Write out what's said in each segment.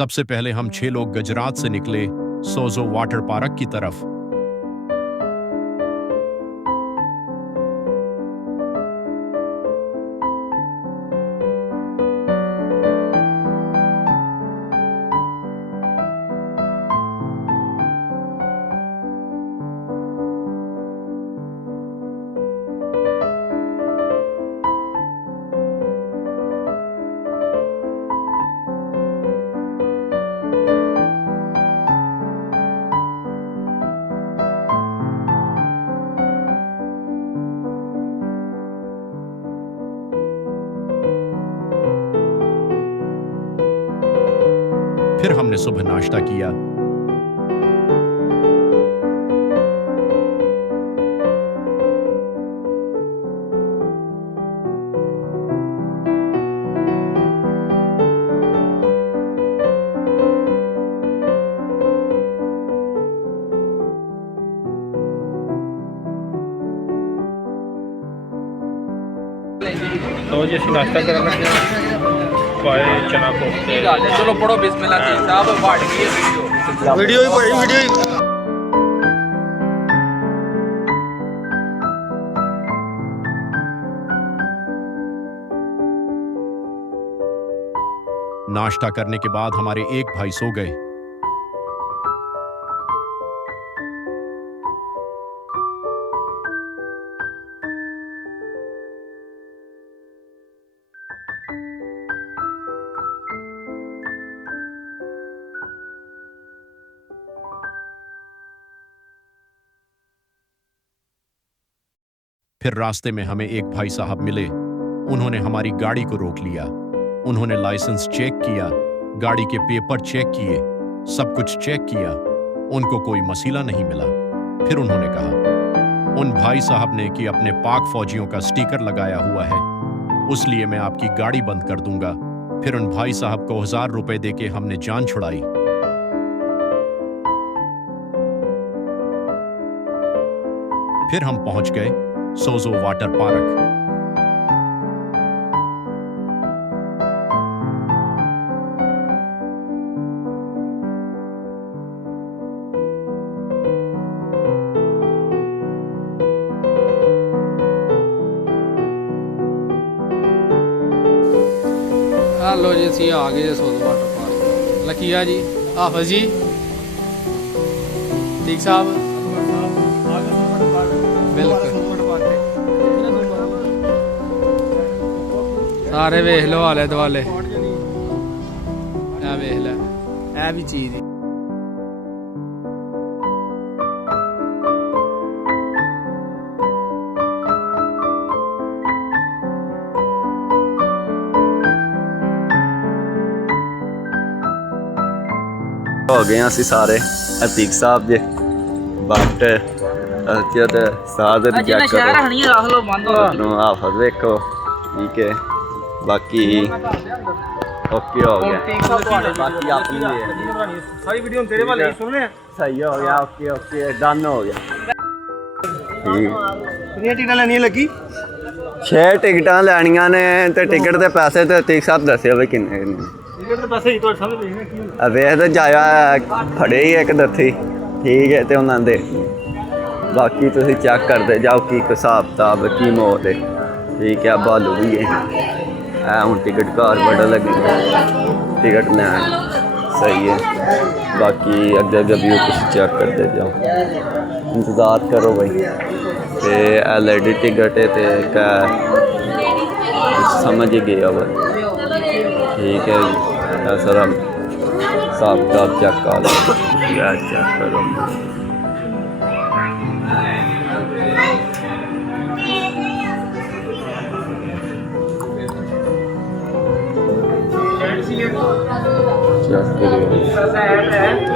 सबसे पहले हम 6 लोग गुजरात से निकले सोजो वाटर पार्क की तरफ। फिर हमने सुबह नाश्ता किया। तो जी ਅਸੀਂ ਨਾਸ਼ਤਾ ਕਰਨ ਲੱਗੇ ਹਾਂ ਪਾਏ ਚਨਾ ਕੋਫਤੇ। चलो पढ़ो बिस्मिल्लाह जी साहब बढ़ गई है ਵੀਡੀਓ ਹੀ ਭਾਈ ਵੀਡੀਓ ਹੀ। नाश्ता करने के बाद हमारे एक भाई सो गए। फिर रास्ते में हमें एक भाई साहब मिले। उन्होंने हमारी गाड़ी को रोक लिया। उन्होंने लाइसेंस चेक किया, गाड़ी के पेपर चेक किए, सब कुछ चेक किया। उनको कोई मसला नहीं मिला। फिर उन्होंने कहा उन भाई साहब ने कि अपने पाक फौजियों का स्टिकर लगाया हुआ है, उसलिए मैं आपकी गाड़ी बंद कर दूंगा। फिर उन भाई साहब को 1000 रुपए देके हमने जान छुड़ाई। फिर हम पहुंच गए सोजो वाटर पार्क। लो जी ਅਸੀਂ ਆ ਗਏ ਸੋਜ਼ੋ ਵਾਟਰ ਪਾਰਕ। ਲਕੀਆ ਜੀ, ਹਾਫਿਜ਼ ਜੀ, ਠੀਕ ਸਾਹਿਬ, ਬਿਲਕੁਲ ਸਾਰੇ ਵੇਖ ਲਓ ਆਲੇ ਦੁਆਲੇ। ਇਹ ਵੇਖ ਲੈ, ਇਹ ਵੀ ਚੀਜ਼ ਦੀ हो गए ਅਸੀਂ ਸਾਰੇ ਅਤੀਕ ਸਾਹਿਬ ਦੇ ਬਟ ਅਜਦ ਸਾਦਰ ਚੈੱਕ ਕਰੋ ਹਣੀ ਰੱਖ ਲਓ ਬੰਦ ਹੋ ਨੂੰ ਆਫਤ ਵੇਖੋ ਠੀਕ ਹੈ ਬਾਕੀ ਓਕੇ ਹੋ ਗਿਆ ਬਾਕੀ ਆਪਣੀ ਸਾਰੀ ਵੀਡੀਓ ਤੇਰੇ ਵੱਲ ਹੀ ਸੁਣ ਰਹੇ ਸਹੀ ਹੋ ਗਿਆ ਓਕੇ ਡਨ ਹੋ ਗਿਆ ਠੀਕ ਕਿੰਨੀਆਂ ਟਿਕਟਾਂ ਲੈਣੀਆਂ ਲੱਗੀ 6 ਟਿਕਟਾਂ ਲੈਣੀਆਂ ਨੇ ਤੇ ਟਿਕਟ ਦੇ ਪੈਸੇ ਤੇ ਅਤੀਕ ਸਾਹਿਬ ਦੱਸਿਓ ਵੀ ਕਿੰਨੇ ਟਿਕਟ ਦੇ ਪੈਸੇ ਹੀ ਤੁਹਾਡੇ ਸਾਹਮਣੇ ਦੇਖਣਾ ਕੀ ਵੇਖ ਤੇ ਜਾਇਆ ਫੜੇ ਹੀ ਇੱਕ ਦੱਥੀ ਠੀਕ ਹੈ ਤੇ ਉਹਨਾਂ ਦੇ ਬਾਕੀ ਤੁਸੀਂ ਚੈੱਕ ਕਰਦੇ ਜਾਓ ਕੀ ਹਿਸਾਬ ਕਿਤਾਬ ਕੀ ਮੋਹ ਹੈ ਠੀਕ ਹੈ ਬਾਲੂ ਵੀ ਹੈ ਹੁਣ ਟਿਕਟ ਘਰ ਬੜਾ ਲੱਗੇਗਾ ਟਿਕਟ ਲੈਣ सही है बाकी अगे व्यू कुछ चेक करते जाओ इंतज़ार करो भाई तो एलईडी टिकट है तो क्या समझ ही गया भाई ठीक है जी सर हम हिसाब किताब चेक कर चेक करो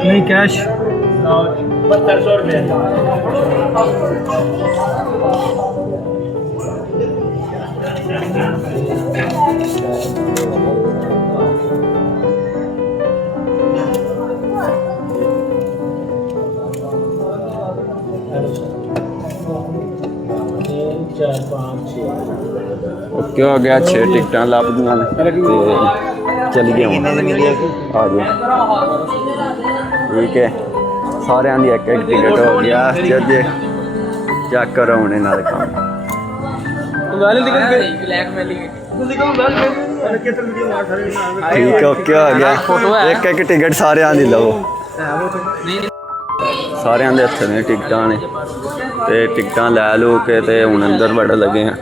नहीं कैश 7200 रुपये ओके हो गया 6 टिकट लभ दी चलिए आ जाओ ठीक है सारे की एक एक टिकट हो गया चलिए चेक करो हूँ इन्हों के काम ठीक है ओके हो गया एक एक टिकट सारे की लो सारे के हथ ने टिकट ने तो टिकट लै लू के ते हुण अंदर बड़े लगे हैं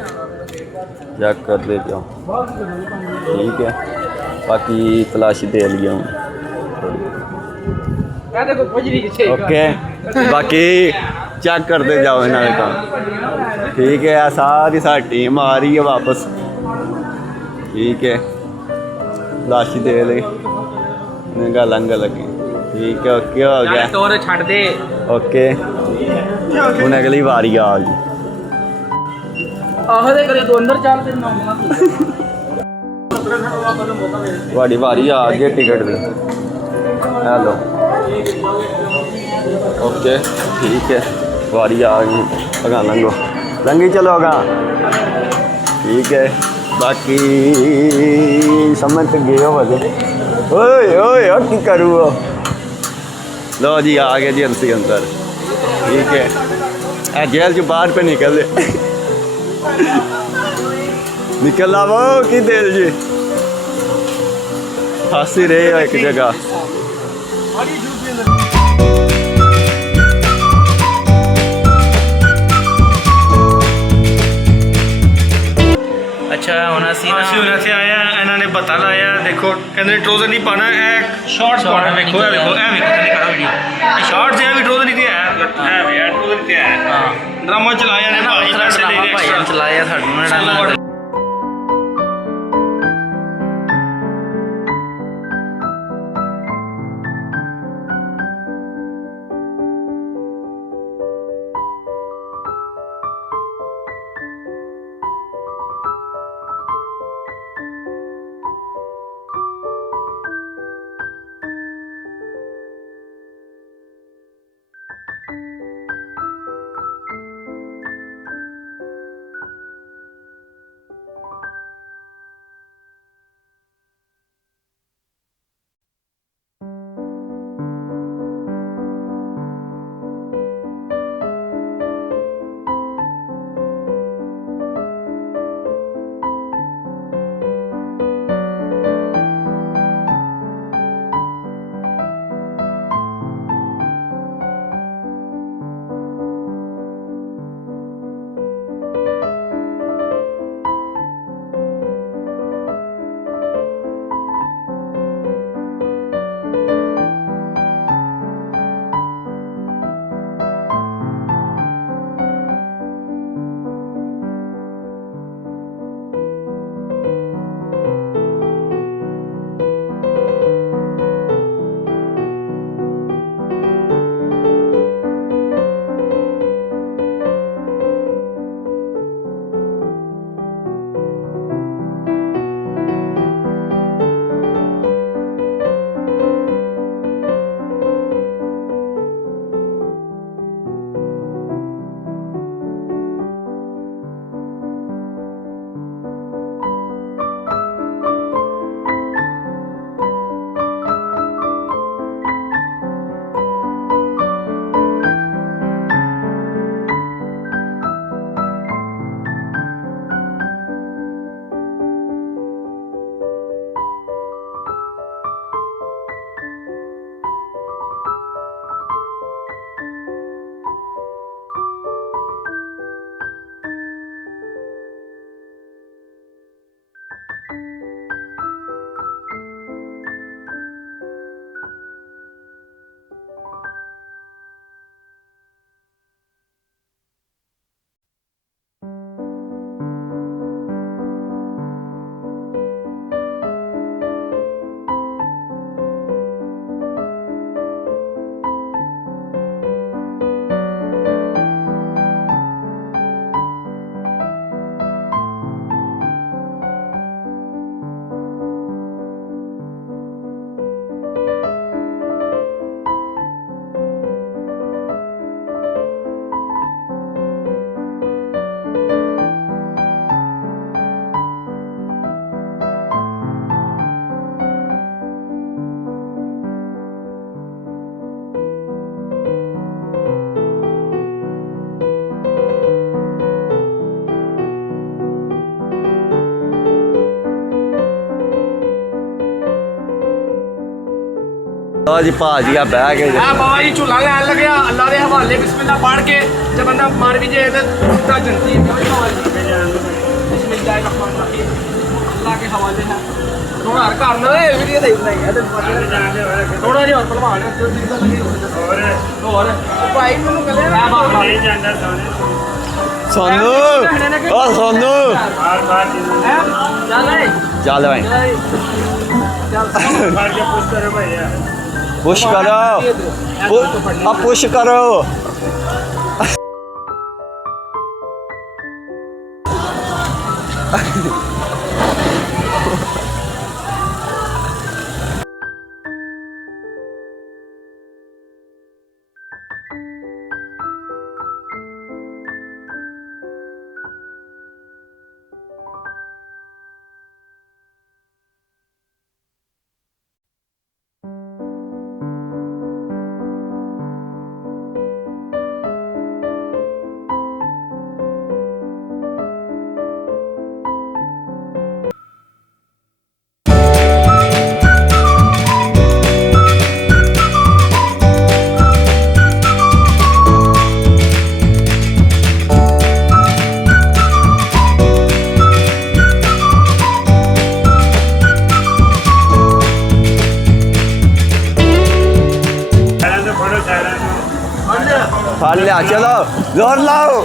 चेक कर ले जाओ ठीक है बाकी तलाशी दे लिया हूँ ओके बाकी चेक करते जाओ इन्होंने काम ठीक है सारी सारी टीम आ रही है वापस ठीक है तलाशी दे ले लंग लगी ठीक है ओके हो गया छड़ दे ओके हूँ अगली वारी आ गई वाड़ी वारी आ गई टिकट दी हेलो ओके ठीक है वारी आ गई अगा लंघो लंघी चलो अगा ठीक है बाकी समझ गए हो बजे ओए ओए की करूँ लो जी आ गए जी अंसी अंदर ठीक है जेल जो बाहर पे निकल निकल वो की दिल जी फांसी रहे एक जगह अच्छा होना सी ना ਅਸੀਂ ਉਹਨਾਂ ਸੇ ਆਇਆ ਇਹਨਾਂ ਨੇ ਪਤਾ ਲਾਇਆ ਦੇਖੋ ਕਹਿੰਦੇ ਟਰੋਜ਼ਰ ਨਹੀਂ ਪਾਣਾ ਇਹ ਸ਼ਾਰਟਸ ਪਾਣਾ ਵੇਖੋ ਇਹ ਵੇਖੋ ਇਹ ਵੇਖੋ ਤੇ ਕਰਾ ਵੀਡੀਓ ਇਹ ਸ਼ਾਰਟਸ ਹੈ ਵੀ ਟਰੋਜ਼ਰ ਨਹੀਂ ਤੇ ਹੈ ਵੀ ਟਰੋਜ਼ਰ ਨਹੀਂ ਤੇ ਹੈ ਹਾਂ ਡਰਾਮਾ ਚਲਾਇਆ ਨੇ ਭਾਈ ਪੈਸੇ ਲੈ ਰਹੇ ਐਕਸਟਰਾ ਚਲਾਇਆ ਸਾਨੂੰ ਨਾ ਡਾਲਾ ਲਓ ਜੀ ਭਾਜੀ ਆ ਬਹਿ ਗਏ ਜੀ। ਆ ਬਾਬਾ ਜੀ ਝੂਲਾ ਲੈਣ ਲੱਗਿਆ ਅੱਲਾ ਦੇ ਹਵਾਲੇ ਬਿਸਮਿਲ੍ਲਾ ਪੜ੍ਹ ਕੇ ਜੇ ਬੰਦਾ ਮਰ ਵੀ ਜੇ ਤਾਂ ਜੰਤੀ ਬਿਸਮਿਲ੍ਲਾਹਿਰ ਰਹਿਮਾਨਿਰ ਰਹੀਮ ਅੱਲਾ ਕੇ ਹਵਾਲੇ ਹੈ ਥੋੜਾ ਹਰ ਘਰ ਨਾਲ ਇਹ ਵੀਡੀਓ ਦੇਖ ਲਈ ਥੋੜਾ ਜਿਹਾ ਹੋਰ ਭਲਵਾਨ ਹੋਰ ਭਾਈ ਮੈਨੂੰ ਕਹਿੰਦੇ ਨਹੀਂ ਜਾਂਦਾ ਸੋਨੂ ਓ ਸੋਨੂ ਚੱਲ ਏ ਚੱਲ ਭਾਈ ਪੁਸ਼ ਕਰੋ ਆ ਪੁਸ਼ ਕਰੋ ਫੜ ਲਿਆ ਚਲੋ ਜ਼ੋਰ ਲਾਓ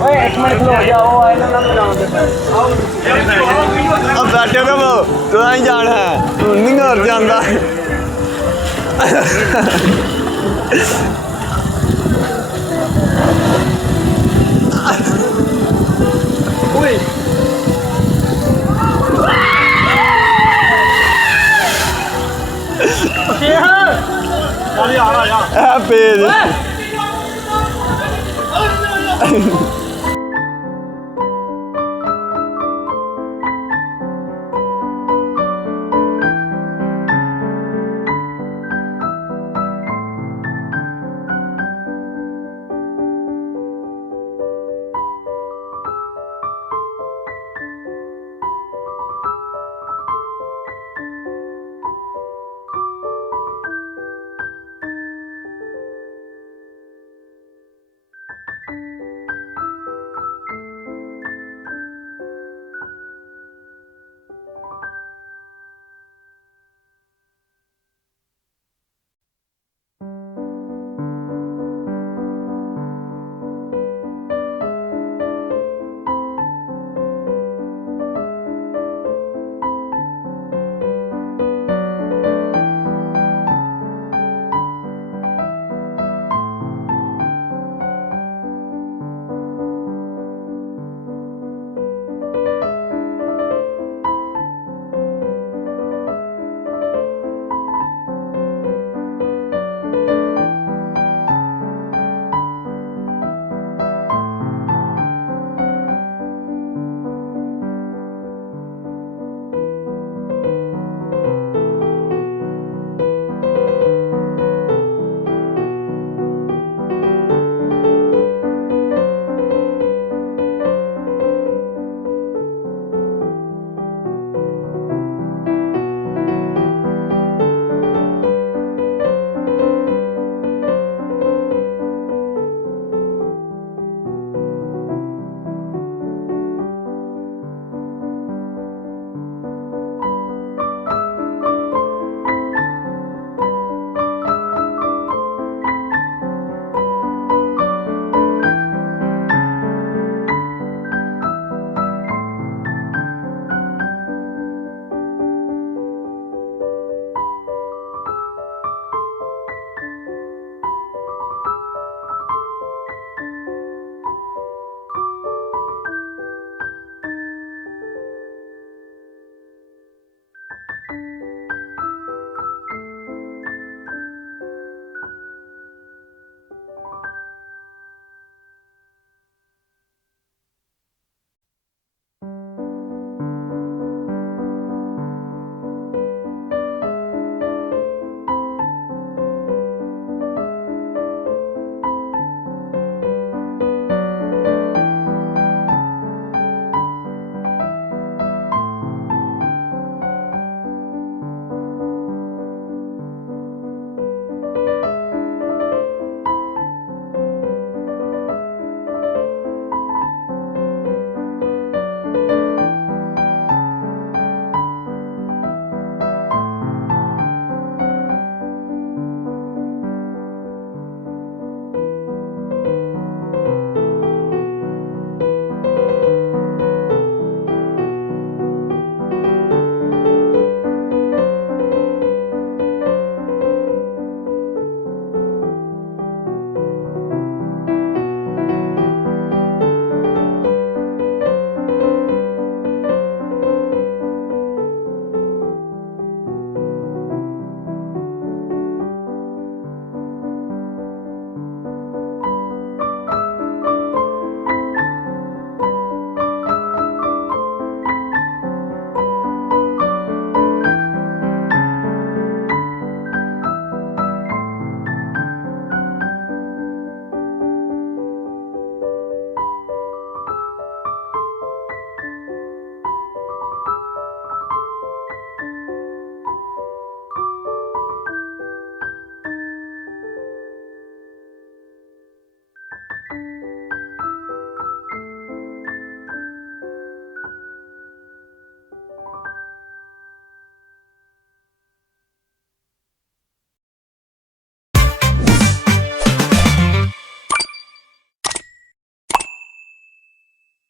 ਓਏ ਇੱਕ ਮਿੰਟ ਖਲੋ ਜਾਓ ਇਹਨਾਂ ਨਾਲ ਜਾਉਂਦੇ ਆਓ अब बैठे रहो तू नहीं जाना है तू नहीं घर जाता ਓਏ है पेज